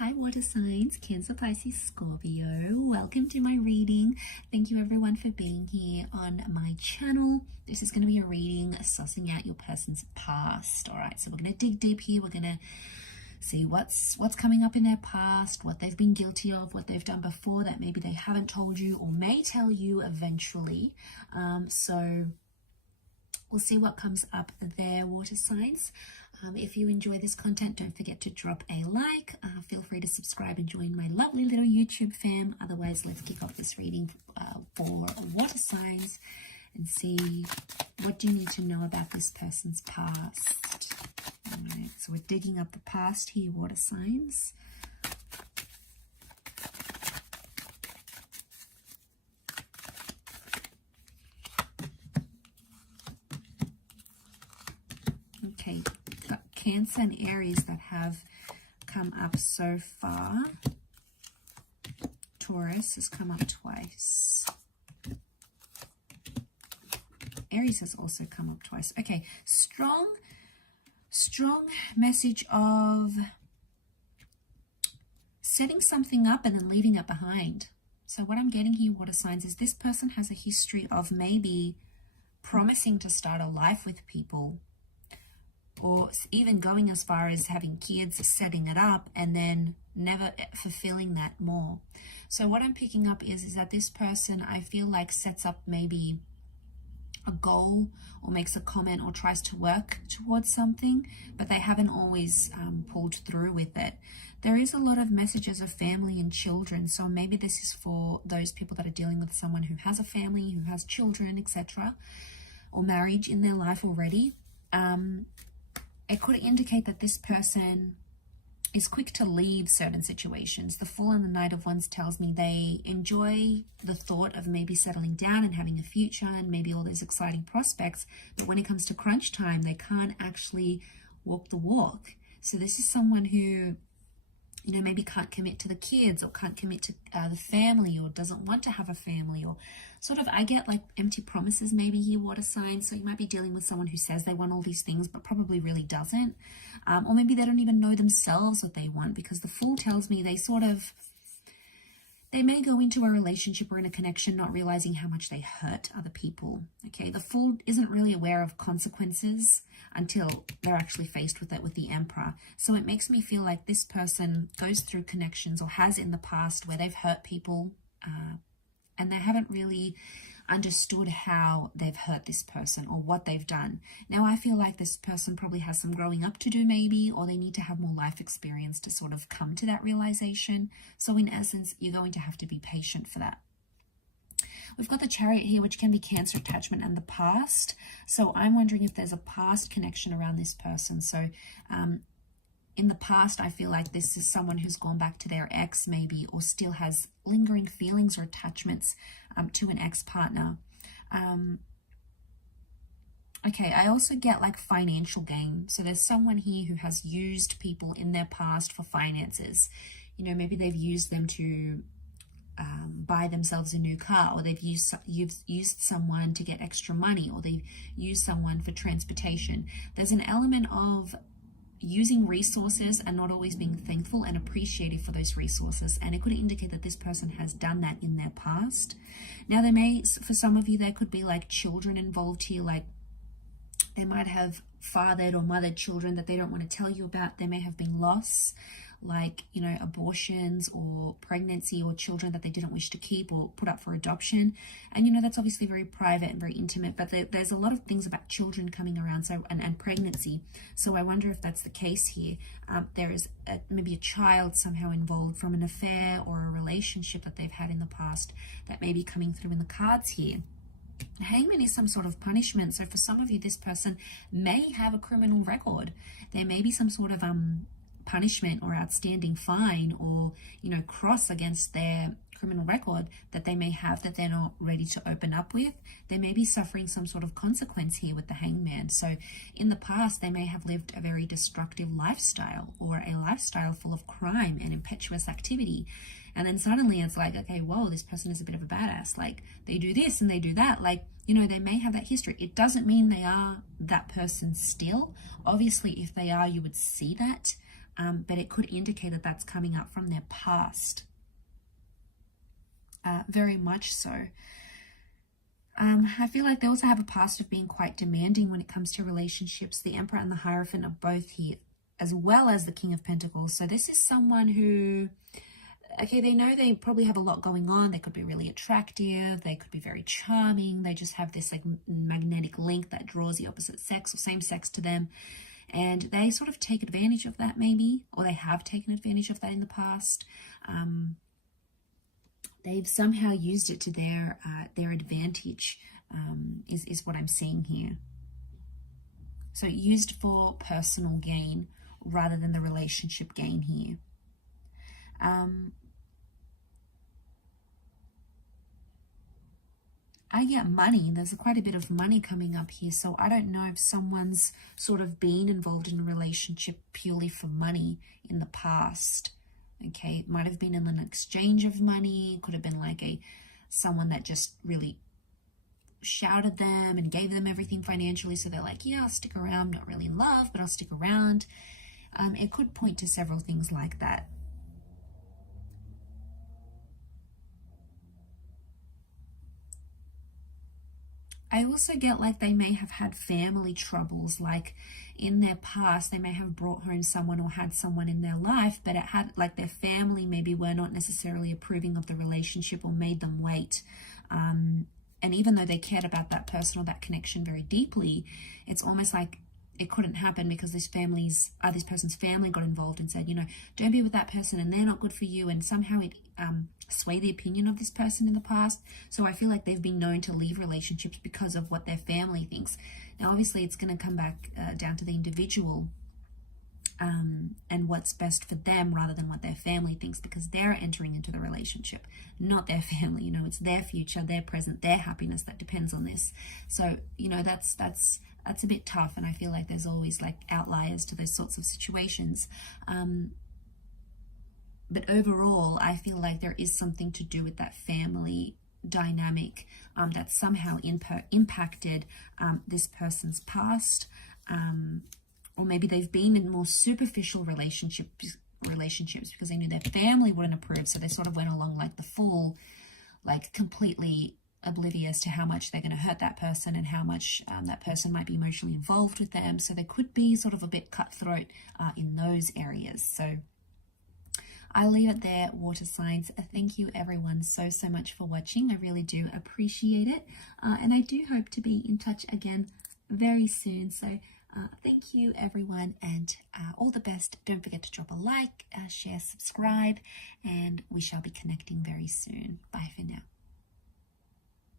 Hi water signs, Cancer, Pisces, Scorpio. Welcome to my reading. Thank you everyone for being here on my channel. This is going to be a reading sussing out your person's past. All right, so we're going to dig deep here. We're going to see what's coming up in their past, what they've been guilty of, what they've done before that maybe they haven't told you or may tell you eventually. So we'll see what comes up there, water signs. If you enjoy this content, don't forget to drop a like. Feel free to subscribe and join my lovely little YouTube fam. Otherwise, let's kick off this reading for water signs and see what do you need to know about this person's past. All right, so we're digging up the past here, water signs. Okay, got Cancer and Aries that have come up so far. Taurus has come up twice. Aries has also come up twice. Okay, strong message of setting something up and then leaving it behind. So what I'm getting here, water signs, is this person has a history of maybe promising to start a life with people, or even going as far as having kids, setting it up, and then never fulfilling that more. So what I'm picking up is that this person, I feel like, sets up maybe a goal or makes a comment or tries to work towards something, but they haven't always pulled through with it. There is a lot of messages of family and children, so maybe this is for those people that are dealing with someone who has a family, who has children, etc., or marriage in their life already. It could indicate that this person is quick to leave certain situations. The Fool and the Knight of Wands tells me they enjoy the thought of maybe settling down and having a future and maybe all those exciting prospects, but when it comes to crunch time, they can't actually walk the walk. So this is someone who, you know, maybe can't commit to the kids or can't commit to the family, or doesn't want to have a family, or sort of, I get like empty promises maybe here, water signs. So you might be dealing with someone who says they want all these things but probably really doesn't, or maybe they don't even know themselves what they want, because the Fool tells me they may go into a relationship or in a connection not realizing how much they hurt other people. Okay, the Fool isn't really aware of consequences until they're actually faced with it with the Emperor. So it makes me feel like this person goes through connections, or has in the past, where they've hurt people and they haven't really understood how they've hurt this person or what they've done. Now I feel like this person probably has some growing up to do maybe, or they need to have more life experience to sort of come to that realization. So in essence, you're going to have to be patient for that. We've got the Chariot here, which can be Cancer attachment and the past. So I'm wondering if there's a past connection around this person. So in the past, I feel like this is someone who's gone back to their ex maybe, or still has lingering feelings or attachments to an ex-partner. Okay, I also get like financial gain. So there's someone here who has used people in their past for finances. You know, maybe they've used them to buy themselves a new car, or you've used someone to get extra money, or they've used someone for transportation. There's an element of using resources and not always being thankful and appreciative for those resources, and it could indicate that this person has done that in their past. Now there may, for some of you, there could be like children involved here, like they might have fathered or mothered children that they don't want to tell you about. There may have been loss, like, you know, abortions or pregnancy, or children that they didn't wish to keep or put up for adoption. And, you know, that's obviously very private and very intimate, but there's a lot of things about children coming around, so and pregnancy. So I wonder if that's the case here. There is maybe a child somehow involved from an affair or a relationship that they've had in the past that may be coming through in the cards here. The Hangman is some sort of punishment. So for some of you, this person may have a criminal record. There may be some sort of punishment or outstanding fine, or, you know, cross against their criminal record that they may have that they're not ready to open up with. They may be suffering some sort of consequence here with the Hangman. So in the past, they may have lived a very destructive lifestyle, or a lifestyle full of crime and impetuous activity. And then suddenly it's like, okay, whoa, this person is a bit of a badass. Like, they do this and they do that. Like, you know, they may have that history. It doesn't mean they are that person still. Obviously, if they are, you would see that. but it could indicate that that's coming up from their past. Very much so. I feel like they also have a past of being quite demanding when it comes to relationships. The Emperor and the Hierophant are both here, as well as the King of Pentacles. So this is someone who, okay, they know they probably have a lot going on. They could be really attractive. They could be very charming. They just have this like magnetic link that draws the opposite sex or same sex to them. And they sort of take advantage of that maybe, or they have taken advantage of that in the past. They've somehow used it to their advantage, is what I'm seeing here. So used for personal gain rather than the relationship gain here. I get money. There's quite a bit of money coming up here. So I don't know if someone's sort of been involved in a relationship purely for money in the past. Okay, it might have been in an exchange of money. Could have been like someone that just really shouted them and gave them everything financially. So they're like, yeah, I'll stick around. Not really in love, but I'll stick around. It could point to several things like that. I also get like they may have had family troubles, like in their past they may have brought home someone or had someone in their life, but it had like their family maybe were not necessarily approving of the relationship or made them wait. And even though they cared about that person or that connection very deeply, it's almost like it couldn't happen because this person's family got involved and said, you know, don't be with that person and they're not good for you, and somehow it swayed the opinion of this person in the past. So I feel like they've been known to leave relationships because of what their family thinks. Now obviously it's going to come back down to the individual and what's best for them rather than what their family thinks, because they're entering into the relationship, not their family. You know, it's their future, their present, their happiness that depends on this. So, you know, that's a bit tough, and I feel like there's always like outliers to those sorts of situations. But overall, I feel like there is something to do with that family dynamic that somehow impacted this person's past, or maybe they've been in more superficial relationships because they knew their family wouldn't approve, so they sort of went along like the fool, like completely oblivious to how much they're going to hurt that person and how much that person might be emotionally involved with them. So they could be sort of a bit cutthroat in those areas. So I'll leave it there, water signs. Thank you everyone so much for watching. I really do appreciate it, and I do hope to be in touch again very soon. So thank you everyone, and all the best. Don't forget to drop a like, share, subscribe, and we shall be connecting very soon. Bye for now.